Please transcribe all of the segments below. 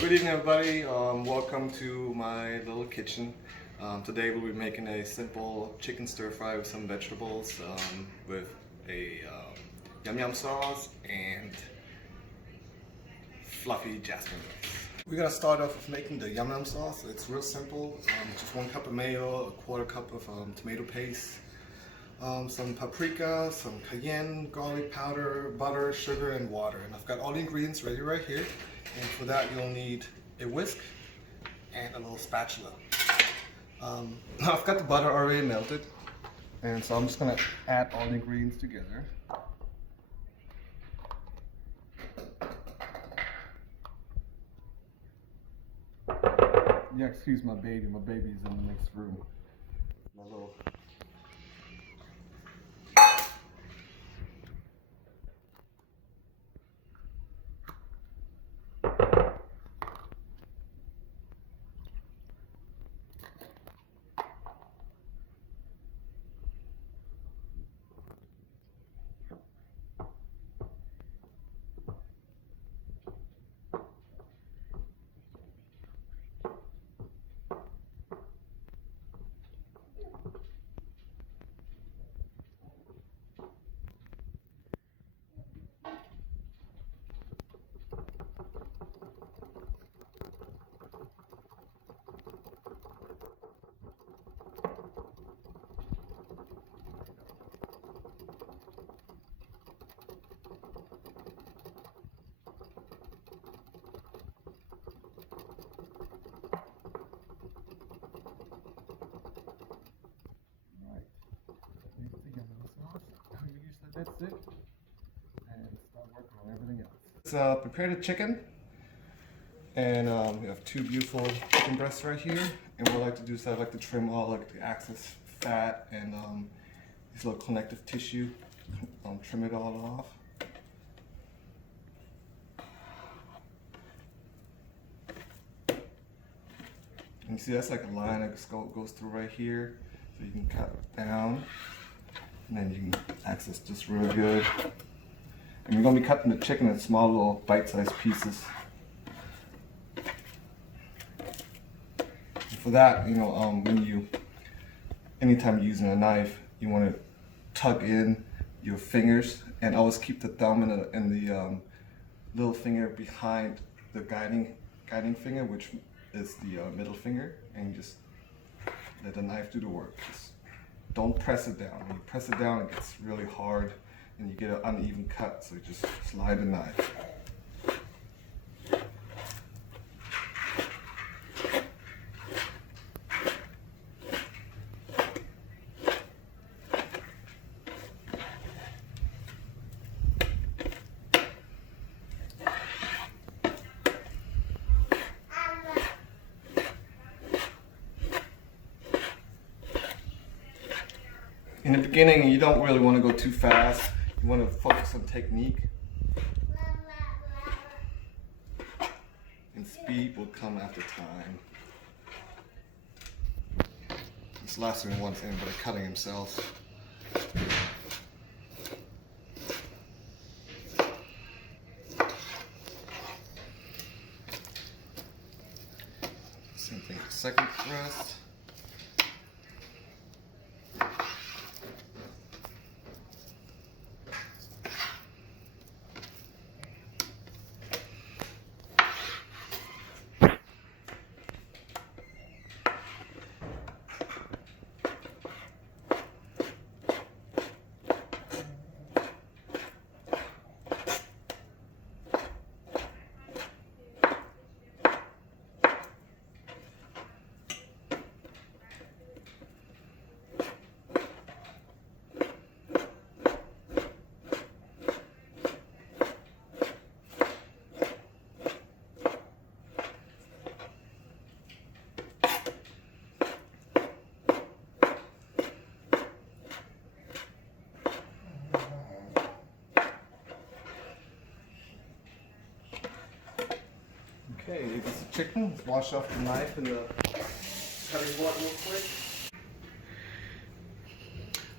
Good evening, everybody. Welcome to my little kitchen. Today we'll be making a simple chicken stir fry with some vegetables with a yum yum sauce and fluffy jasmine rice. We're gonna start off with making the yum yum sauce. It's real simple. Just 1 cup of mayo, a 1/4 cup of tomato paste, some paprika, some cayenne, garlic powder, butter, sugar, and water. And I've got all the ingredients ready right here. And for that, you'll need a whisk and a little spatula. I've got the butter already melted, and so I'm just gonna add all the ingredients together. Yeah, excuse my baby. My baby's in the next room. My little. That's it, and start working on everything else. Let's prepare the chicken, and we have 2 beautiful chicken breasts right here. And what I like to do is I like to trim all like the excess fat and this little connective tissue. Trim it all off. And you see that's like a line that goes through right here, so you can cut it down. And then you can access this real good. And we're going to be cutting the chicken in small little bite-sized pieces. And for that, anytime you're using a knife, you want to tuck in your fingers and always keep the thumb and the little finger behind the guiding finger, which is the middle finger, and you just let the knife do the work. Don't press it down. When you press it down, it gets really hard and you get an uneven cut, so you just slide the knife. In the beginning, you don't really want to go too fast. You want to focus on technique. And speed will come after time. This last thing wants anybody cutting himself. Same thing with the second breast. Okay, this is the chicken. Let's wash off the knife and the cutting board real quick.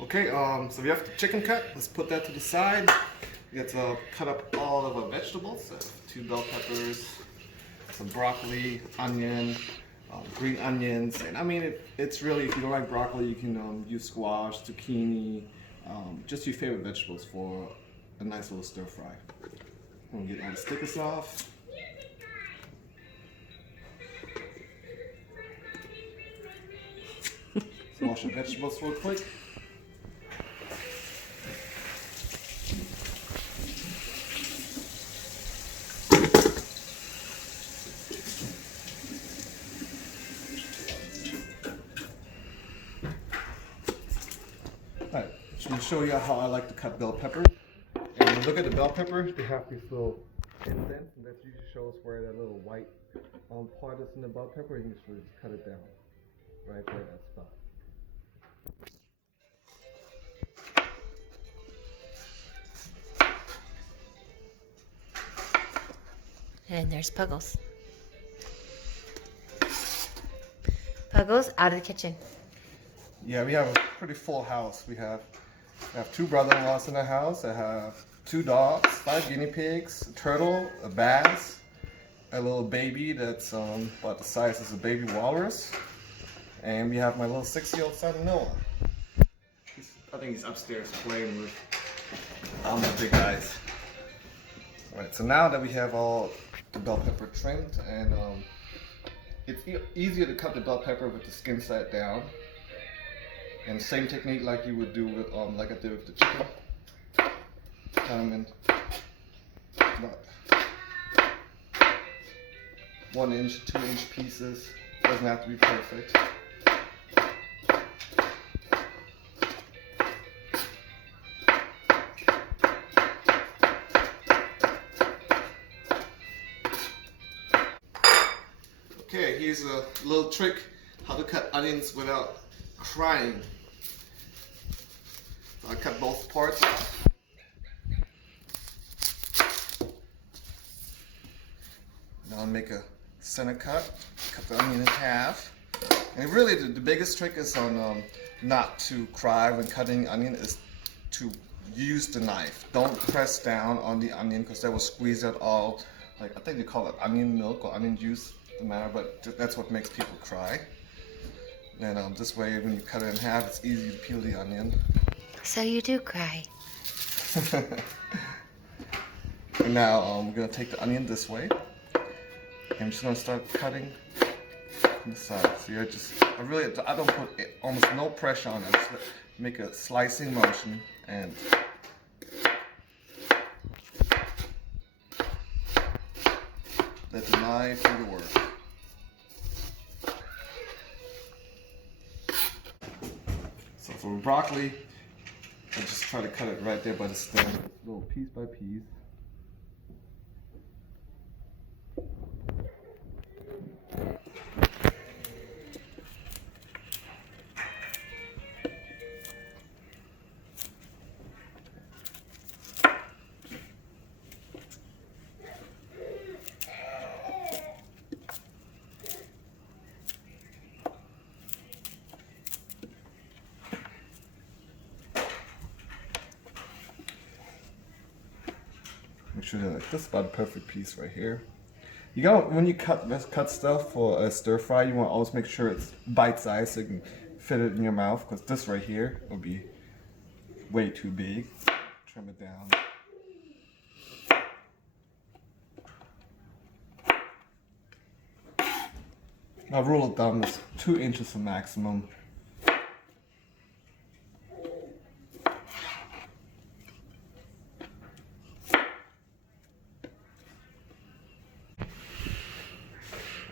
Okay, so we have the chicken cut. Let's put that to the side. We got to cut up all of our vegetables. So 2 bell peppers, some broccoli, onion, green onions, and I mean it's really, if you don't like broccoli, you can use squash, zucchini, just your favorite vegetables for a nice little stir fry. I'm gonna get all the stickers off. Wash your vegetables real quick. Alright, just going to show you how I like to cut bell pepper. And when you look at the bell pepper, they have these little indents, and that usually shows where that little white part is in the bell pepper, and you just cut it down right there, that spot. And there's Puggles. Puggles out of the kitchen. Yeah, we have a pretty full house. We have 2 brother-in-laws in the house. I have 2 dogs, 5 guinea pigs, a turtle, a bass, a little baby that's about the size of a baby walrus, and we have my little 6-year-old son Noah. I think he's upstairs playing with the big guys. Alright, so now that we have all the bell pepper trimmed, and it's easier to cut the bell pepper with the skin side down, and same technique like you would do with like I did with the chicken. Cut them in about 1 inch, 2 inch pieces. Doesn't have to be perfect. Okay, here's a little trick how to cut onions without crying. So I cut both parts off. Now I'll make a center cut the onion in half. And really the biggest trick is on not to cry when cutting onion is to use the knife. Don't press down on the onion because that will squeeze out all, like I think they call it onion milk or onion juice. Matter, but that's what makes people cry. And this way, when you cut it in half, it's easy to peel the onion. So you do cry. And now we're gonna take the onion this way. And I'm just gonna start cutting from the side. So I don't put almost no pressure on it. Just make a slicing motion and. Let the knife do the work. So for broccoli, I just try to cut it right there by the stem, little piece by piece. Make sure that this is about a perfect piece right here. You got when you cut stuff for a stir fry, you want to always make sure it's bite-sized so you can fit it in your mouth. Because this right here will be way too big. Trim it down. My rule of thumb is 2 inches for maximum.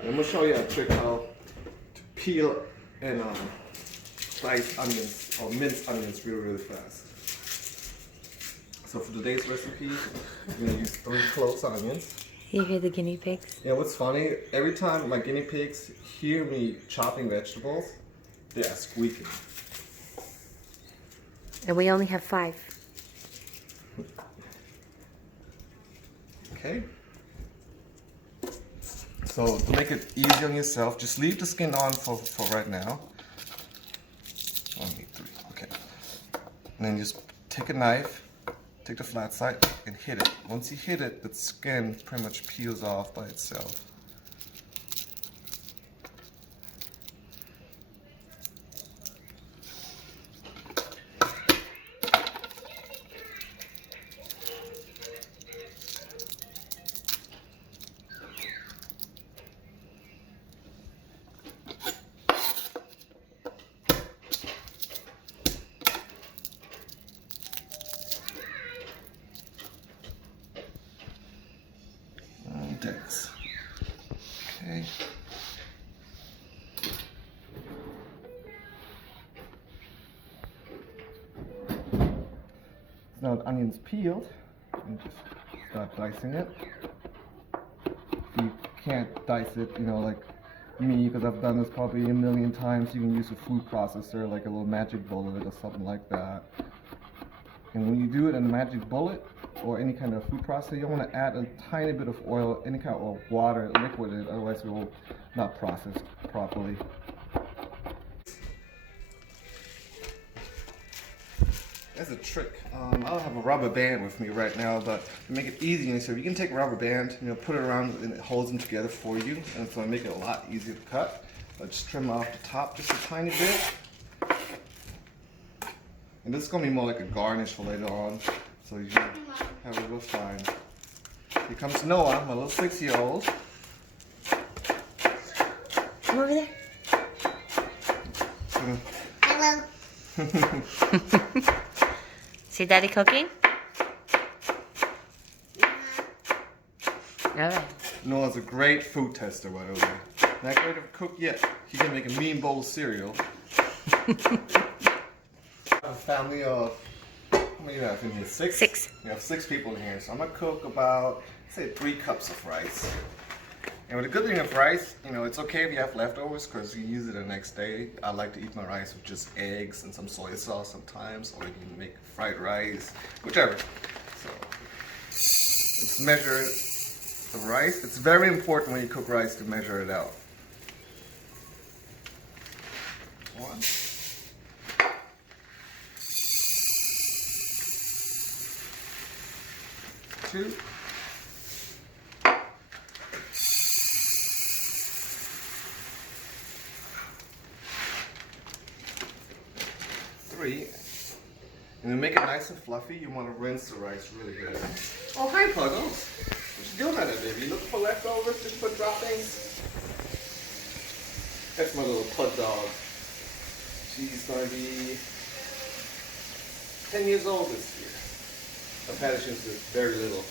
I'm going to show you a trick how to peel and slice onions or mince onions really fast. So for today's recipe, I'm going to use 3 clove onions. You hear the guinea pigs? Yeah, what's funny, every time my guinea pigs hear me chopping vegetables, they are squeaking. And we only have 5. Okay. So to make it easy on yourself, just leave the skin on for right now. 1, 2, 3, okay. And then just take a knife, take the flat side and hit it. Once you hit it, the skin pretty much peels off by itself. now the onion's peeled, and just start dicing it. If you can't dice it, you know, like me, because I've done this probably a million times, you can use a food processor, like a little magic bullet or something like that. And when you do it in a magic bullet or any kind of food processor, you want to add a tiny bit of oil, any kind of water, liquid in it, otherwise it will not process properly. That's a trick. I don't have a rubber band with me right now, but to make it easy, so you can take a rubber band, you know, put it around and it holds them together for you, and it's going to make it a lot easier to cut. But just trim off the top just a tiny bit. And this is going to be more like a garnish for later on, so you can have it real fine. Here comes Noah, my little 6-year-old. Come over there. Hello. See Daddy cooking? All right. Noah's a great food tester, by the way. Not great of a cook yet. He can make a mean bowl of cereal. A family of, how many do you have in here? 6? 6. We have 6 people in here, so I'm gonna cook about, say, 3 cups of rice. And with the good thing of rice, you know, it's okay if you have leftovers because you can use it the next day. I like to eat my rice with just eggs and some soy sauce sometimes, or you can make fried rice, whichever. So, let's measure the rice. It's very important when you cook rice to measure it out. 1. 2. 3. And to make it nice and fluffy, you want to rinse the rice really good. Oh, hi, Puggles. What you doing out there, baby? Looking for leftovers just for droppings? That's my little pug dog. She's going to be 10 years old this year. I've had her since she was very little.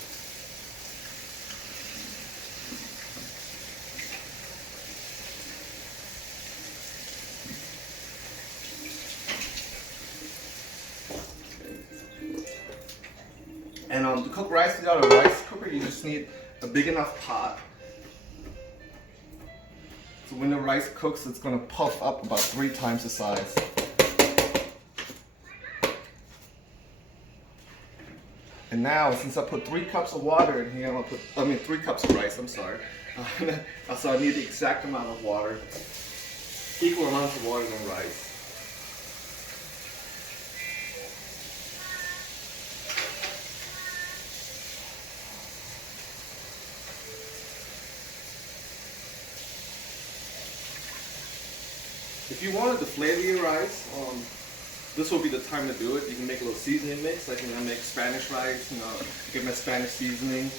And to cook rice without a rice cooker, you just need a big enough pot. So when the rice cooks, it's going to puff up about 3 times the size. And now, since I put 3 cups of water in here, 3 cups of rice, I'm sorry. So I need the exact amount of water, equal amounts of water than rice. If you wanted to flavor your rice, this will be the time to do it. You can make a little seasoning mix. Like when I make Spanish rice, you know, get my Spanish seasoning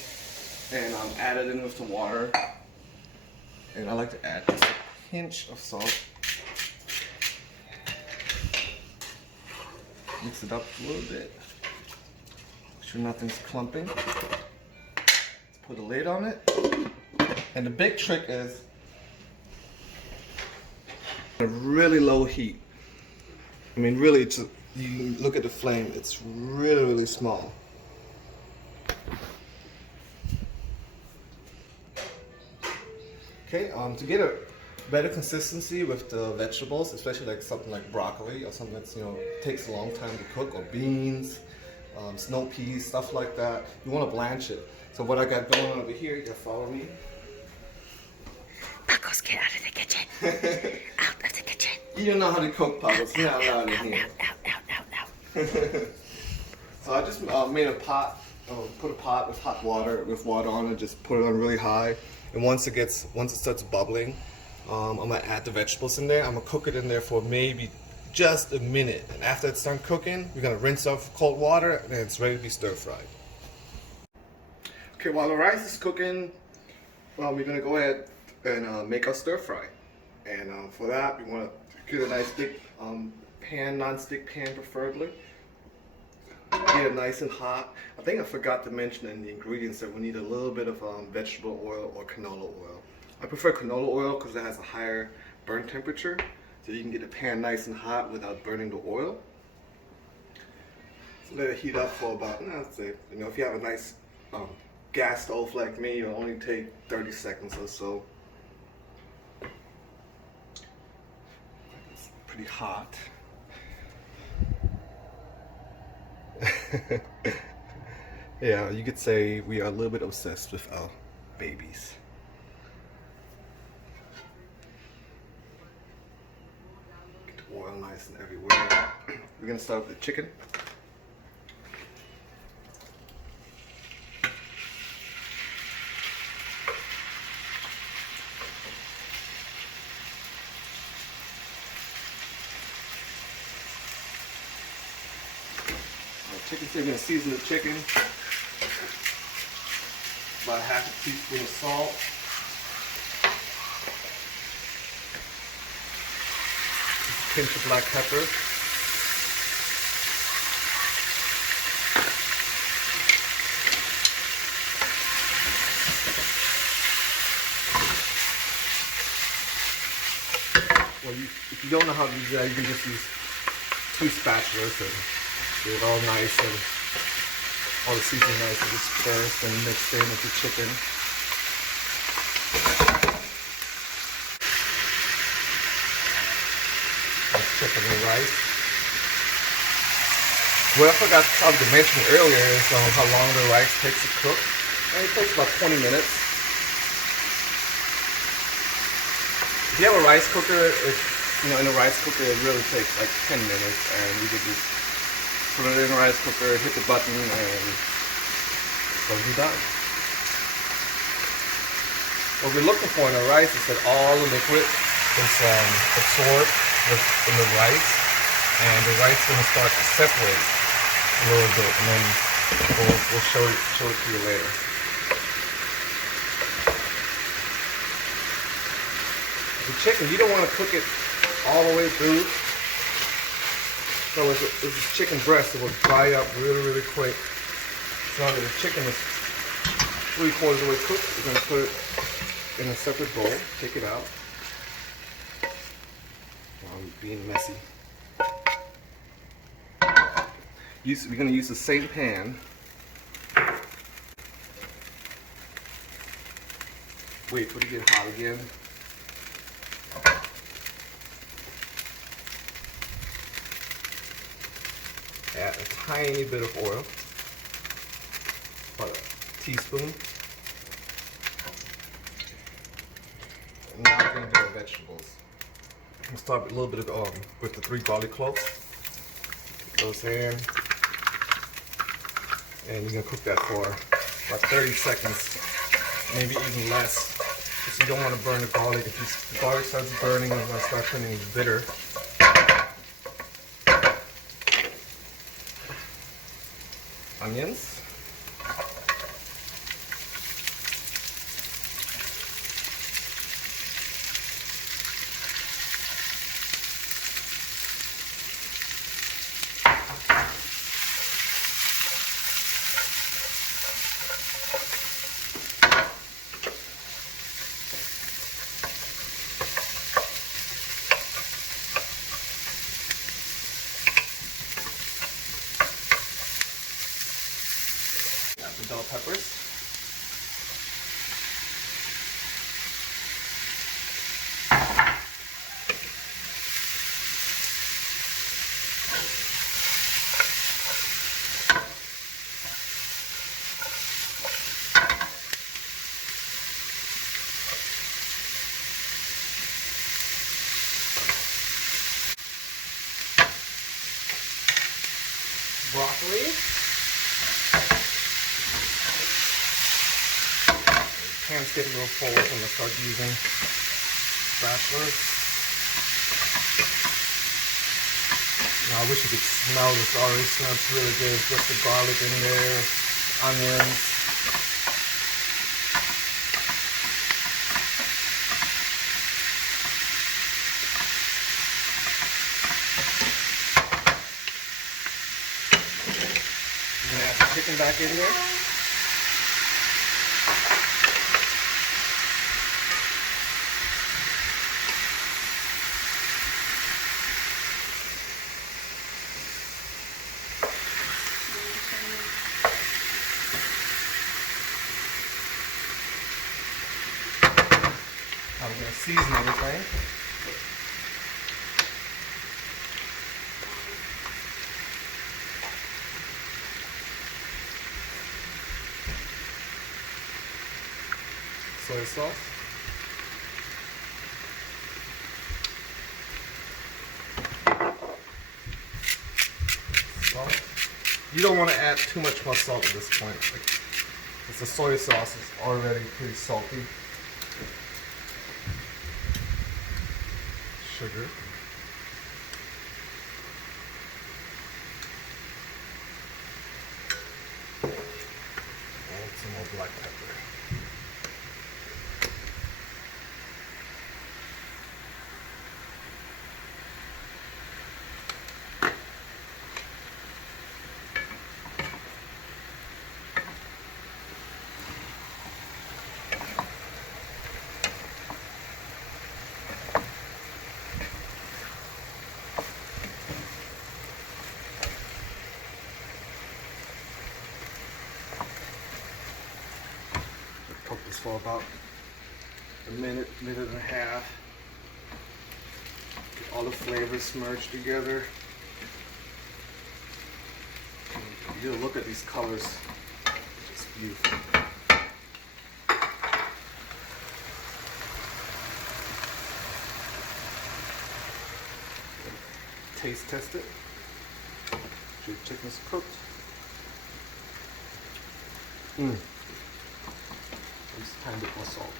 and add it in with the water. And I like to add just a pinch of salt. Mix it up a little bit. Make sure nothing's clumping. Let's put a lid on it. And the big trick is a really low heat. I mean, really, you look at the flame, it's really, really small. Okay, to get a better consistency with the vegetables, especially like something like broccoli or something that's, you know, takes a long time to cook, or beans, snow peas, stuff like that, you want to blanch it. So what I got going on over here, you gotta follow me. Puggles, get out of the kitchen. Out of the kitchen. You don't know how to cook, Puggles. You're not allowed in here. Out. So I just made a pot, put a pot with hot water, with water on it, just put it on really high. And once it starts bubbling, I'm gonna add the vegetables in there. I'm gonna cook it in there for maybe just a minute. And after it's done cooking, we're gonna rinse off cold water and it's ready to be stir fried. Okay, while the rice is cooking, we're gonna go ahead and make our stir fry. And for that, we want to get a nice big pan, non-stick pan preferably. Get it nice and hot. I think I forgot to mention in the ingredients that we need a little bit of vegetable oil or canola oil. I prefer canola oil because it has a higher burn temperature, so you can get the pan nice and hot without burning the oil. Let it heat up for about, I'd say, if you have a nice gas stove like me, it'll only take 30 seconds or so. It's pretty hot. Yeah, you could say we are a little bit obsessed with our babies. Get the oil nice and everywhere. We're gonna start with the chicken. Chicken, so you're gonna season the chicken. About half a teaspoon of salt. Just a pinch of black pepper. Well, if you don't know how to do that, you can just use 2 spatulas and get it all nice and all the seasoning nice and dispersed and mixed in with the chicken. That's chicken and rice. What I forgot to mention earlier is how long the rice takes to cook. And it takes about 20 minutes. If you have a rice cooker, in a rice cooker it really takes like 10 minutes, and you could just put it in a rice cooker, hit the button, and it'll be done. What we're looking for in the rice is that all the liquid is absorbed in the rice, and the rice is going to start to separate a little bit, and then we'll show it to you later. The chicken, you don't want to cook it all the way through. So it's a chicken breast, it will dry up really, really quick. So now that the chicken is 3/4 of the way cooked, we're going to put it in a separate bowl, take it out. I'm being messy. We're going to use the same pan. Wait for it to get hot again. Add a tiny bit of oil, about a teaspoon. And now we're going to do our vegetables. I'm going to start with a little bit of with the 3 garlic cloves. Put those in, and you're going to cook that for about 30 seconds, maybe even less, because you don't want to burn the garlic. If the garlic starts burning, it's going to start turning bitter. Onions. The bell peppers. Broccoli. Hands get a little full, so I'm going to start using spatulas. Now, I wish you could smell this already. It smells really good. Just the garlic in there, onions. I'm going to add the chicken back in there. Now we're gonna season everything. Soy sauce. Salt. You don't want to add too much more salt at this point. Because the soy sauce is already pretty salty. Sugar. And some more black pepper. Cook this for about a minute, minute and a half. Get all the flavors merged together. You look at these colors, it's just beautiful. Taste test it. Your chicken's cooked. Just a tiny bit more salt.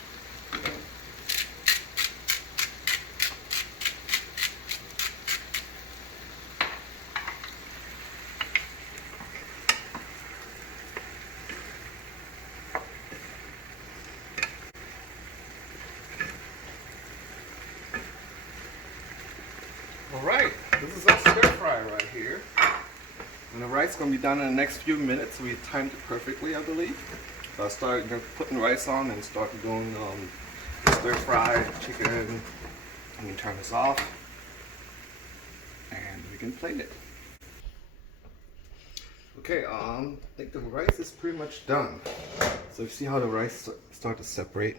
Alright, this is our stir fry right here. And the rice is going to be done in the next few minutes, so we timed it perfectly, I believe. So I started putting the rice on and start doing stir fry chicken. I'm going to turn this off and we can plate it. Okay, I think the rice is pretty much done. So you see how the rice start to separate.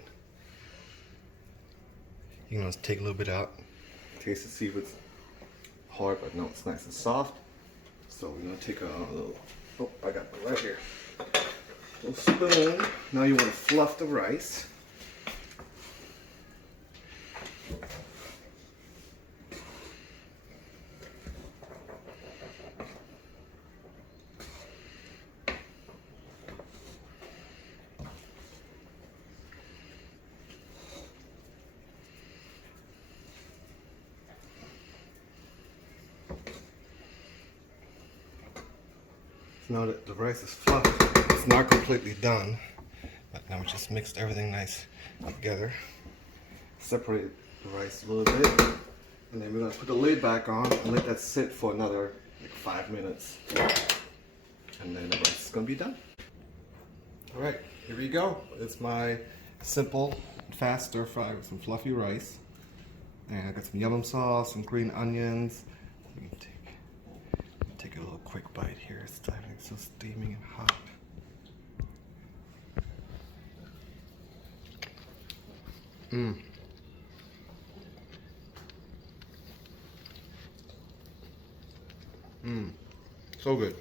You can take a little bit out, taste to see if it's hard, but no, it's nice and soft. So we're gonna take a little, oh, I got it right here. Little spoon. Now you want to fluff the rice. Now that the rice is fluffed, it's not completely done, but now we just mixed everything nice together. Separate the rice a little bit, and then we're gonna put the lid back on and let that sit for another like 5 minutes, and then the rice is gonna be done. All right, here we go. It's my simple, fast stir fry with some fluffy rice, and I got some yum sauce, some green onions. We can take a little quick bite here. It's so steaming and hot. So good.